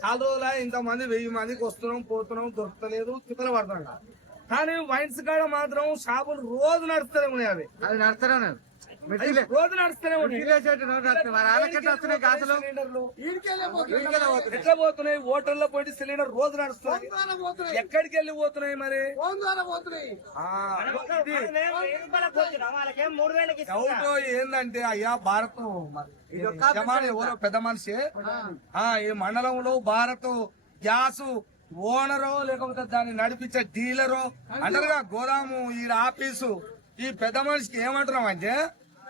చాలా రోజుల ఇంతమంది 1000 మందికి వస్తున్నాం పోతున్నాం దొరకలేదు తిప్పలు పడతాం కానీ వైన్స్ కాడ మాత్రం షాపులు రోజు నడుస్తూనే ఉన్నాయి అవి నడుస్తూనే రోజు నడుస్తూనే ఉన్నాయి ఎట్లా పోతున్నాయి హోటల్లో పోయి సిలిండర్ రోజు నడుస్తున్నాయి ఎక్కడికి వెళ్ళి పోతున్నాయి మరి డౌట్ ఏందంటే అయ్యా భారత్ ఎవరో పెద్ద మనిషి ఈ మండలంలో భారత్ గ్యాస్ ఓనరో లేకపోతే దాన్ని నడిపించే డీలరో అంటారుగా గోదాము ఈ ఆఫీసు ఈ పెద్ద మనిషికి ఏమంటున్నాం అంటే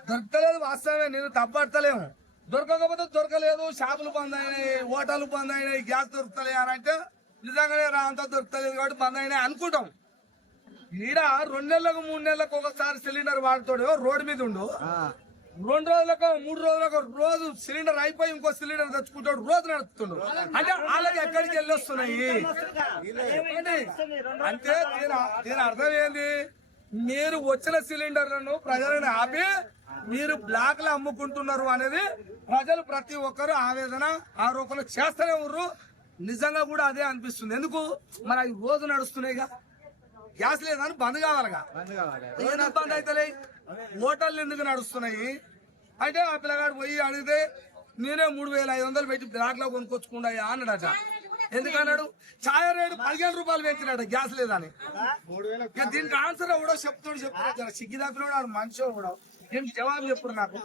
దొరకలేదు వాస్తవమే నేను తప్పడతలేము దొరకకపోతే దొరకలేదు షాపులు బంద్ అయినాయి హోటల్ బంద్ అయినాయి గ్యాస్ దొరుకుతలే అని అంటే నిజంగానే అంతా దొరకలేదు కాబట్టి బంద్ అయినాయి అనుకుంటాం ఈడ 2 నెలలకు 3 నెలలకు ఒకసారి సిలిండర్ వాడుతాడు రోడ్డు మీద ఉండు 2 రోజులకు 3 రోజులకు రోజు సిలిండర్ అయిపోయి ఇంకో సిలిండర్ తెచ్చుకుంటాడు రోజు నడుపుతుండు అంటే వాళ్ళకి ఎక్కడికి వెళ్ళి వస్తున్నాయి అంటే దీని అర్థం ఏంది మీరు వచ్చిన సిలిండర్లను ప్రజలను ఆపి మీరు బ్లాక్ లో అమ్ముకుంటున్నారు అనేది ప్రజలు ప్రతి ఒక్కరు ఆవేదన ఆరోపణ చేస్తూనే ఉన్నారు నిజంగా కూడా అదే అనిపిస్తుంది ఎందుకు మరి అవి రోజు నడుస్తున్నాయిగా గ్యాస్ లేదని బంద్ కావాలిగా ఎందుకు బంద్ అవుతలే హోటల్ ఎందుకు నడుస్తున్నాయి అంటే ఆ పిల్లగాడు పోయి అడిగితే నేనే 3500 పెట్టి బ్లాక్ లో కొనుక్కొచ్చుకున్నాయా అన్నాడట ఎందుకన్నాడు ఛాయ్ రేటు 15 రూపాయలు పెంచినాడు గ్యాస్ లేదని దీనికి ఆన్సర్ ఎవడో చెప్తాడు సిగ్గి తప్పినాడు మనిషి కూడా ఏం జవాబు చెప్పుడు నాకు